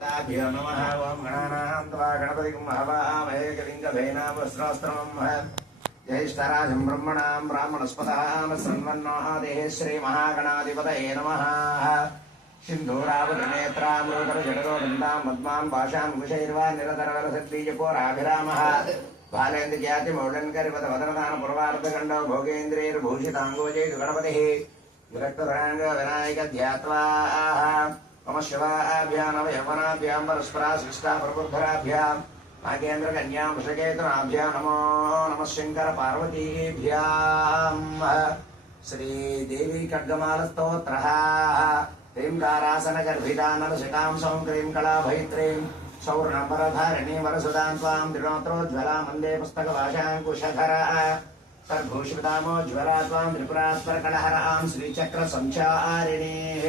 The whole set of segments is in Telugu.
नमः ओं गणानां त्वा गणपतिं हवामहे कविं कवीनामस्त्रास्त्रमं ज्येष्ठराजं ब्रह्मणां ब्राह्मणस्पदां सन्वन्नोहादेः श्रीमहागणाधिपतये नमः। सिन्धूरावृतनेत्रामृतरजटरोदन्तां मद्मां भाषाङ्कुशैर्वा निरतरवरसद्बीजपोराभिरामः बालेन्द्रज्ञातिमौढन्करिपदवदनदानपूर्वार्धखण्डो भोगेन्द्रैर्भूषिताङ्गोजयतु गणपतिः विरक्तधराङ्ग विनायकध्यात्वा मम शिवाभ्यां यवनाभ्यां परस्परा सृष्टा प्रबुद्धराभ्यां नागेन्द्र कन्या वृषकेतनाभ्यां नमो नमः शंकर पार्वतीभ्यां श्रीदेवी खड्गमालस्तोत्रः क्रीं दारासन गर्भिता नरसिकां सौं क्रीं कलाभैत्रीं सौर्णम्बरधारिणी वरसुदां त्वां त्रिणोत्रोज्ज्वला मन्दे पुस्तकभाषाङ्कुशधरा सर्वभूषितामोज्ज्वला त्वां त्रिपुरास्वरकलहरां श्रीचक्रसञ्चारिणीः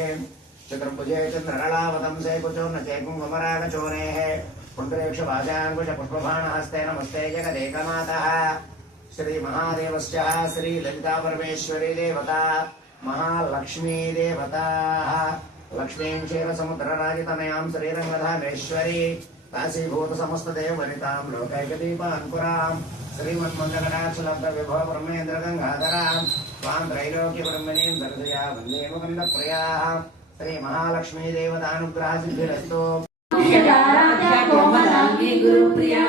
चतुर्भुजे चंद्रकलावतंसे कुचोन्नते कुङ्कुमरागचूर्णेः पुण्डरीक्षभाषाङ्कुश पुष्पबाणहस्ते नमस्ते जगदेकमातः श्रीमहादेवस्य श्रीललितापरमेश्वरी देवता महालक्ष्मी देवता लक्ष्मीं क्षीरसमुद्रराजितनयां श्रीरङ्गधामेश्वरी काशीभूतसमस्तदेववनितां लोकैकदीपाङ्कुरां श्रीमन्मन्दकटाक्षलब्धविभो ब्रह्मेन्द्रगङ्गाधरां त्वां त्रैलोक्यब्रह्मणीं दर्शया वन्दे मुकुन्दप्रियाः श्री महालक्ष्मी देवतानुग्रह सिद्धिरस्तु। कोमलांगी गुरुप्रिया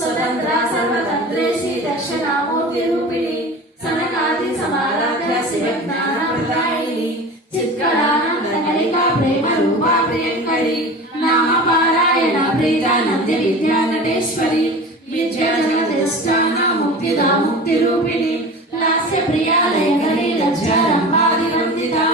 स्वतंत्र सर्वतंत्रे श्री दक्षिणामूर्ति रूपिणी सनकादि समाराध्य शिवज्ञान प्रदायिनी चित्कलानंदकलिका प्रेम रूपा प्रियंकरी नाम पारायण प्रीतानंद विद्या नटेश्वरी विद्या जगदष्टाना मुक्तिदा मुक्ति रूपिणी लास्य प्रिया लेखनी लज्जा रंभादि नंदिता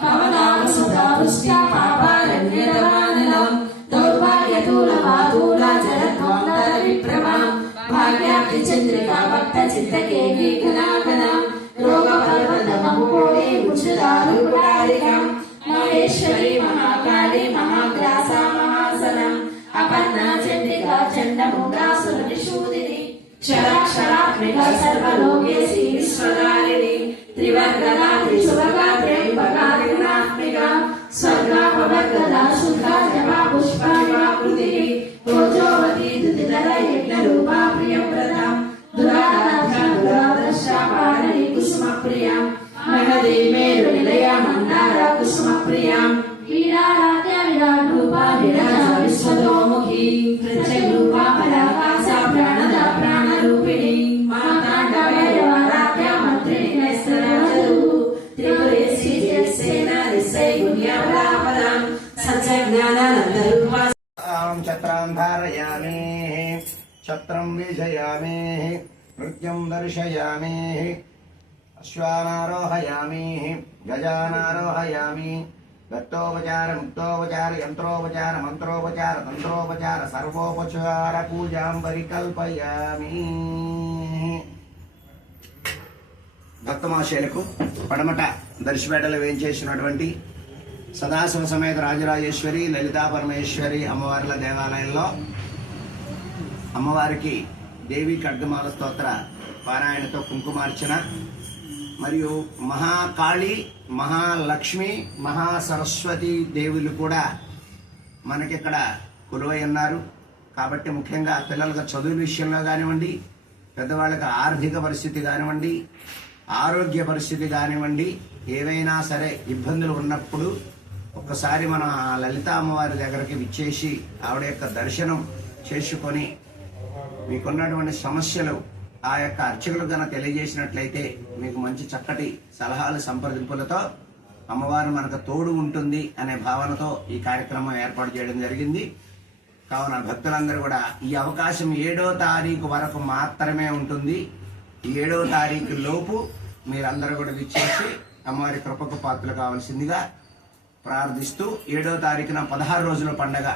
भवदाम सुधा पुष्टा पापारण्यदवाननं दौर्भाग्यतूलवातूला जलध्वंतर विप्रभां भाग्याब्धि चंद्रिका भक्त चित्तकेगी घनाघनां रोगपर्वतमपोळे उच्चदारुकुडारिकां महेश्वरी महाकाली महाग्रासा महासनम् अपन्ना चंडिका चण्डमुण्डासुरनिषूदिनी क्षराक्षरात्मिका सर्वलोकेशी विश्वधारिणी त्रिवर्गदा त्रिशुभगा त्र्यम्बका त्रिगुणात्मिका स्वर्गापवर्गदा शुद्धा जपा पुष्पाकृतिः रोजोवती दुतिधरा यज्ञरूपा प्रियप्रदा दुराराध्या दुरादर्शा पारणी कुसुमप्रियां महदे मेरुनिलया मन्दारा कुसुमप्रियां वीराराध्या विराट्रूपा विराजा विश्वतोमुखी प्रत्यग्रूपा पराकाशा प्राणदा प्राणरूपिणी माताण्डवैरवाराध्या मन्त्रिणी नैस्तराजरू त्रिपुरेशी जयसेना ऋषै गुण्यापदापदां सत्यज्ञानानन्दरूपा छत्रां धारयामि छत्रं विजयामि नृत्यं दर्शयामि अश्वानारोहयामि गजानारोहयामि दत्तोपचार मुक्तोपचार यंत्रोपचार मंत्रोपचार तंत्रोपचार सर्वोपचार पूजां परिकल्पयामि। భక్తమాశయులకు పడమట దర్శిపేటలో వేంచేసినటువంటి సదాశివ సమేత రాజరాజేశ్వరి లలితా పరమేశ్వరి అమ్మవార్ల దేవాలయంలో అమ్మవారికి దేవి ఖడ్గమాల స్తోత్ర పారాయణతో కుంకుమార్చన మరియు మహాకాళి మహాలక్ష్మి మహాసరస్వతి దేవుళ్ళు కూడా మనకిక్కడ కొలువై ఉన్నారు. కాబట్టి ముఖ్యంగా పిల్లలకు చదువుల విషయంలో కానివ్వండి, పెద్దవాళ్ళకి ఆర్థిక పరిస్థితి కానివ్వండి, ఆరోగ్య పరిస్థితి కానివ్వండి, ఏవైనా సరే ఇబ్బందులు ఉన్నప్పుడు ఒక్కసారి మనం ఆ లలితా అమ్మవారి దగ్గరికి విచ్చేసి ఆవిడ యొక్క దర్శనం చేసుకొని మీకున్నటువంటి సమస్యలు ఆ యొక్క అర్చకులు కనుక తెలియజేసినట్లయితే మీకు మంచి చక్కటి సలహాలు సంప్రదింపులతో అమ్మవారు మనకు తోడు ఉంటుంది అనే భావనతో ఈ కార్యక్రమం ఏర్పాటు చేయడం జరిగింది. కావున భక్తులందరూ కూడా ఈ అవకాశం 7వ తారీఖు వరకు మాత్రమే ఉంటుంది. ఈ 7వ తారీఖు లోపు మీరందరూ కూడా విచ్చేసి అమ్మవారి కృపకు పాత్రలు కావాల్సిందిగా ప్రార్థిస్తూ 7వ తారీఖున 16 రోజుల పండగ